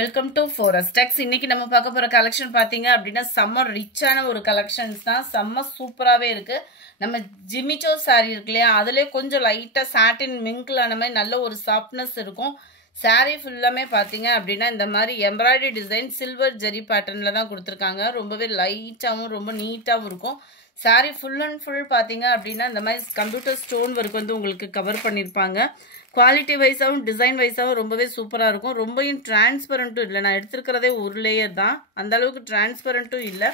Welcome to forest டெக்ஸ். இன்னைக்கு நம்ம பார்க்க போற கலெக்ஷன் பாத்தீங்க அப்படின்னா செம்ம ரிச்சான ஒரு கலெக்ஷன்ஸ் தான். செம்ம சூப்பராகவே இருக்கு. நம்ம ஜிமிச்சோ சாரி இருக்கு இல்லையா, அதுலேயே கொஞ்சம் லைட்டாக சாட்டின் மிங்க்லான மாதிரி நல்ல ஒரு சாஃப்ட்னஸ் இருக்கும். சாரீ ஃபுல்லாமே பார்த்தீங்க அப்படின்னா இந்த மாதிரி எம்ப்ராய்டரி டிசைன் சில்வர் ஜெரி பேட்டர்னில் தான் கொடுத்துருக்காங்க. ரொம்பவே லைட்டாகவும் ரொம்ப நீட்டாகவும் இருக்கும். சாரீ ஃபுல் அண்ட் ஃபுல் பார்த்தீங்க அப்படின்னா இந்த மாதிரி கம்ப்யூட்டர் ஸ்டோன் ஒர்க் வந்து உங்களுக்கு கவர் பண்ணியிருப்பாங்க. குவாலிட்டி வைஸாகவும் டிசைன் வைஸாகவும் ரொம்பவே சூப்பராக இருக்கும். ரொம்பவும் டிரான்ஸ்பரண்ட்டும் இல்லை. நான் எடுத்துருக்கிறதே ஒரு லேயர் தான், அந்த அளவுக்கு டிரான்ஸ்பரண்ட்டும் இல்லை.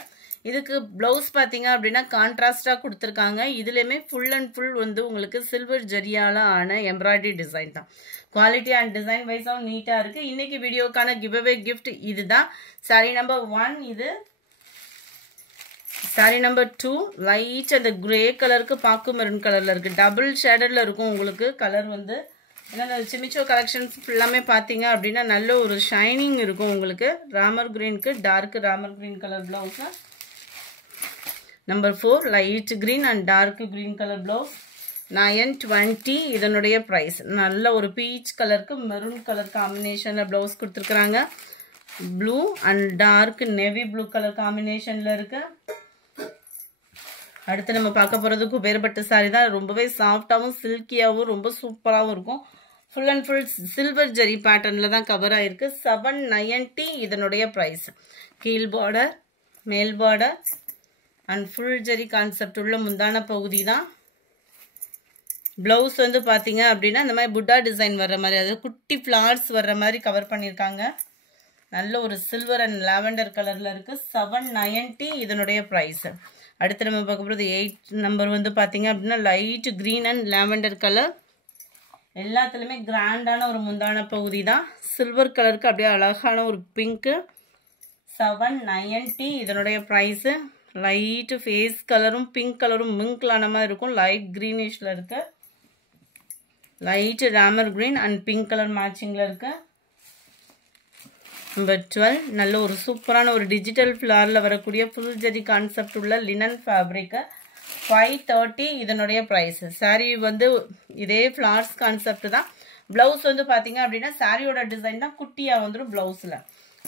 இதுக்கு ப்ளவுஸ் பார்த்தீங்க அப்படின்னா கான்ட்ராஸ்டாக கொடுத்துருக்காங்க. இதுலேயுமே ஃபுல் அண்ட் ஃபுல் வந்து உங்களுக்கு சில்வர் ஜரியால ஆன எம்ப்ராய்டரி டிசைன் தான். குவாலிட்டி அண்ட் டிசைன் வைஸாகவும் நீட்டாக இருக்குது. இன்றைக்கி வீடியோக்கான கிவ்அவே கிஃப்ட் இதுதான். சாரி நம்பர் 1 இது. சாரி நம்பர் 2 லைட் அந்த கிரே கலருக்கு பாக்கு மெரூன் கலரில் இருக்குது. டபுள் ஷேடரில் இருக்கும் உங்களுக்கு கலர் வந்து. ஏன்னா இந்த சிமிச்சோ கலெக்ஷன்ஸ் ஃபுல்லாமே பார்த்தீங்க அப்படின்னா நல்ல ஒரு ஷைனிங் இருக்கும் உங்களுக்கு. ராமர் கிரீனுக்கு dark Ramar green colour blouse. Number 4 light green and dark green colour blouse. 920 இதனுடைய ப்ரைஸ். நல்ல ஒரு பீச் கலருக்கு மெரூன் கலர் காம்பினேஷனில் ப்ளவுஸ் கொடுத்துருக்குறாங்க. Blue and dark navy blue colour காம்பினேஷனில் இருக்கு. அடுத்து நம்ம பார்க்க போகிறது குபேரப்பட்டு சாரி தான். ரொம்பவே சாஃப்டாகவும் சில்கியாகவும் ரொம்ப சூப்பராகவும் இருக்கும். ஃபுல் அண்ட் ஃபுல் சில்வர் ஜெரி பேட்டர்னில் தான் கவர் ஆகிருக்கு. 790 இதனுடைய ப்ரைஸ். கீழ் பார்டர், மேல் border and full zari concept உள்ள முந்தான பகுதி தான். ப்ளவுஸ் வந்து பார்த்தீங்க அப்படின்னா இந்த மாதிரி புட்டா டிசைன் வர்ற மாதிரி, அதாவது குட்டி ஃப்ளார்ஸ் வர்ற மாதிரி கவர் பண்ணியிருக்காங்க. நல்ல ஒரு சில்வர் அண்ட் லாவெண்டர் கலரில் இருக்குது. 790 இதனுடைய ப்ரைஸ். அடுத்து நம்ம பார்க்க போகிறது 8 நம்பர் வந்து பார்த்தீங்க அப்படின்னா light green and lavender colour. எல்லாத்துலேயுமே கிராண்டான ஒரு முந்தான பகுதி தான். சில்வர் கலருக்கு அப்படியே அழகான ஒரு பிங்க்கு. 790 இதனுடைய ப்ரைஸு. லைட்டு ஃபேஸ் கலரும் பிங்க் கலரும் மிங்க்லான மாதிரி இருக்கும். லைட் க்ரீனிஷில் இருக்குது. Light Ramar green and pink colour மேட்சிங்கில் இருக்குது. நம்பர் 12 நல்ல ஒரு சூப்பரான ஒரு டிஜிட்டல் ஃப்ளாரில் வரக்கூடிய ஃபுல் ஜெரி கான்செப்ட் உள்ள லினன் ஃபேப்ரிக்கு. 530 இதனுடைய ப்ரைஸு. சாரீ வந்து இதே ஃப்ளார்ஸ் கான்செப்ட் தான். ப்ளவுஸ் வந்து பார்த்தீங்க அப்படின்னா சாரியோட டிசைன் தான் குட்டியாக வந்துடும் ப்ளவுஸில்.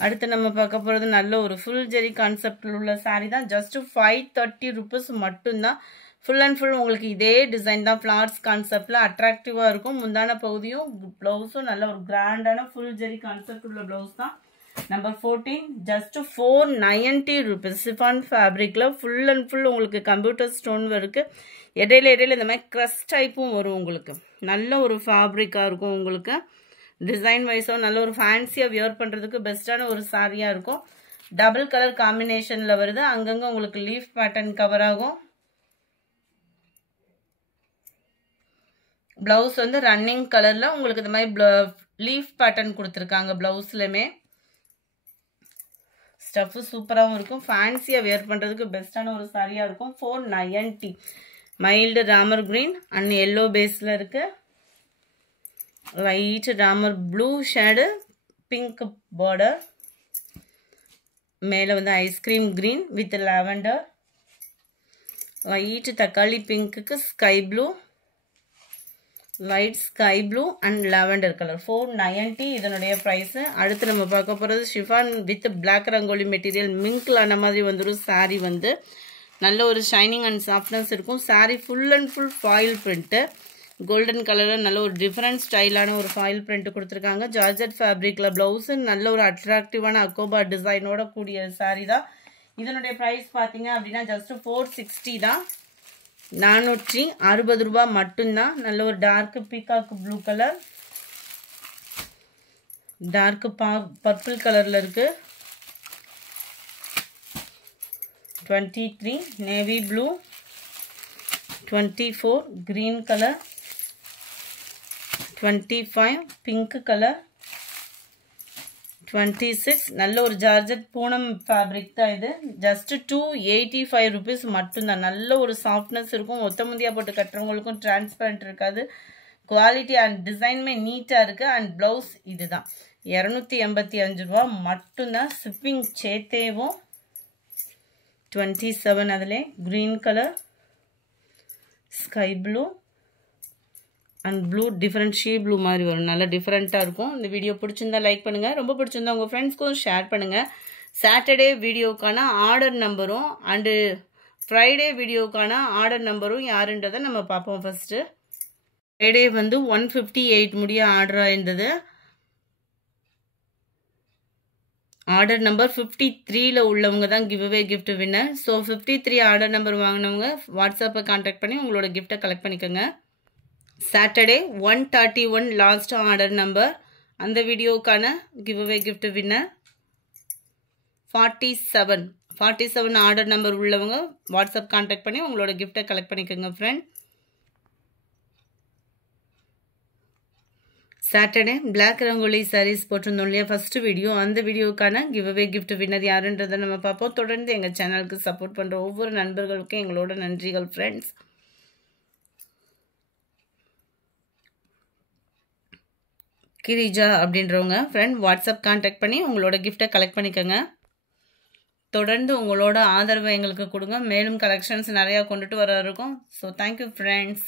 அடுத்து நம்ம பார்க்க போகிறது நல்ல ஒரு ஃபுல் ஜெரி கான்செப்டில் உள்ள சாரீ தான். ஜஸ்ட்டு 530 ருபீஸ் மட்டும்தான். ஃபுல் அண்ட் ஃபுல் உங்களுக்கு இதே டிசைன் தான் ஃப்ளார்ஸ் கான்செப்டில் அட்ராக்டிவாக இருக்கும். முந்தான பகுதியும் ப்ளவுஸும் நல்ல ஒரு கிராண்டான ஃபுல் ஜெரி கான்செப்ட் உள்ள ப்ளவுஸ் தான். Number 14 just 490 rupees. சிஃபான் ஃபேப்ரிக்கில் ஃபுல் அண்ட் ஃபுல் உங்களுக்கு கம்ப்யூட்டர் ஸ்டோன் ஒர்க்கு. இடையில இந்த மாதிரி க்ரஷ் டைப்பும் வரும் உங்களுக்கு. நல்ல ஒரு ஃபேப்ரிக்காக இருக்கும் உங்களுக்கு. டிசைன் வைஸும் நல்ல ஒரு ஃபேன்சியாக வியர் பண்ணுறதுக்கு பெஸ்ட்டான ஒரு சாரியாக இருக்கும். டபுள் கலர் காம்பினேஷனில் வருது. அங்கங்கே உங்களுக்கு லீஃப் பேட்டர்ன் கவர் ஆகும். ப்ளவுஸ் வந்து ரன்னிங் கலரில் உங்களுக்கு இந்த மாதிரி லீஃப் பேட்டர்ன் கொடுத்துருக்காங்க ப்ளவுஸ்லையுமே. ஸ்டஃப்பு சூப்பராகவும் இருக்கும். ஃபேன்சியாக வியர் பண்ணுறதுக்கு பெஸ்ட்டான ஒரு சாரியாக இருக்கும். 490. Mild Ramar green and yellow பேஸில் இருக்குது. Light Ramar blue shade, pink border. மேலே வந்து ice cream green with lavender. Light தக்காளி பிங்க்குக்கு sky blue, light sky blue and lavender colour. 490 இதனுடைய ப்ரைஸு. அடுத்து நம்ம பார்க்க போகிறது chiffon with black rangoli material மிங்க்லான மாதிரி வந்துடும். சாரீ வந்து நல்ல ஒரு ஷைனிங் அண்ட் சாஃப்ட்னஸ் இருக்கும். Sari full and full foil print. Golden கலரில் நல்ல ஒரு டிஃப்ரெண்ட் ஸ்டைலான ஒரு ஃபாயில் பிரிண்ட் கொடுத்துருக்காங்க. ஜார்ஜெட் ஃபேப்ரிக்கில் ப்ளவுஸு நல்ல ஒரு அட்ராக்டிவான அக்கோபா டிசைனோட கூடிய சாரீ தான். இதனுடைய ப்ரைஸ் பார்த்தீங்க அப்படின்னா ஜஸ்ட் 460 தான். 460 ரூபா மட்டும்தான். நல்ல ஒரு dark peacock blue colour, dark purple கலரில் இருக்குது. 23 navy blue, 24 green colour, 25 pink colour, 26 நல்ல ஒரு ஜார்ஜெட் பூனம் ஃபேப்ரிக் தான் இது. ஜஸ்ட் 285 ருபீஸ் மட்டும்தான். நல்ல ஒரு சாஃப்ட்னஸ் இருக்கும். ஒத்த முந்தியாக போட்டு கட்டுறவங்களுக்கும் டிரான்ஸ்பரண்ட் இருக்காது. குவாலிட்டி அண்ட் டிசைனுமே நீட்டாக இருக்குது. அண்ட் ப்ளவுஸ் இது தான். 285 ரூபா மட்டும்தான். ஷிப்பிங் சேத்தேவும். 27 அதிலே green colour, sky blue, and blue different she blue மாதிரி வரும். நல்லா டிஃப்ரெண்ட்டாக இருக்கும். இந்த வீடியோ பிடிச்சிருந்தா லைக் பண்ணுங்கள். ரொம்ப பிடிச்சிருந்தா உங்கள் ஃப்ரெண்ட்ஸ்க்கும் ஷேர் பண்ணுங்கள். சாட்டர்டே வீடியோக்கான ஆர்டர் நம்பரும் அண்டு ஃப்ரைடே வீடியோக்கான ஆர்டர் நம்பரும் யாருன்றதை நம்ம பார்ப்போம். ஃபஸ்ட்டு ஃப்ரைடே வந்து 158 முடிய ஆர்டர் ஆயிருந்தது. ஆர்டர் நம்பர் 53ல் உள்ளவங்க தான் giveaway gift winner. So 53 order number வாங்கினவங்க வாட்ஸ்அப்பை கான்டாக்ட் பண்ணி உங்களோட கிஃப்ட்டை கலெக்ட் பண்ணிக்கோங்க. சாட்டர்டே 131 லாஸ்ட் ஆர்டர் நம்பர், அந்த வீடியோக்கான giveaway gift winner. 47 order number உள்ளவங்க வாட்ஸ்அப் கான்டாக்ட் பண்ணி உங்களோட கிஃப்ட்டை கலெக்ட் பண்ணிக்கோங்க friend. Saturday black rangoli saris போட்டிருந்தோம் இல்லையா ஃபர்ஸ்ட் வீடியோ, அந்த வீடியோக்கான கிவ்அவே கிஃப்ட் வின்னர் யாருன்றதை நம்ம பார்ப்போம். தொடர்ந்து எங்கள் சேனலுக்கு சப்போர்ட் பண்ணுற ஒவ்வொரு நண்பர்களுக்கும் எங்களோட நன்றிகள் ஃப்ரெண்ட்ஸ். கிரிஜா அப்படின்றவங்க ஃப்ரெண்ட் வாட்ஸ்அப் கான்டாக்ட் பண்ணி உங்களோட கிஃப்ட்டை கலெக்ட் பண்ணிக்கோங்க. தொடர்ந்து உங்களோட ஆதரவை எங்களுக்கு கொடுங்க. மேலும் கலெக்ஷன்ஸ் நிறையா கொண்டுட்டு வர இருக்கும். So thank you friends.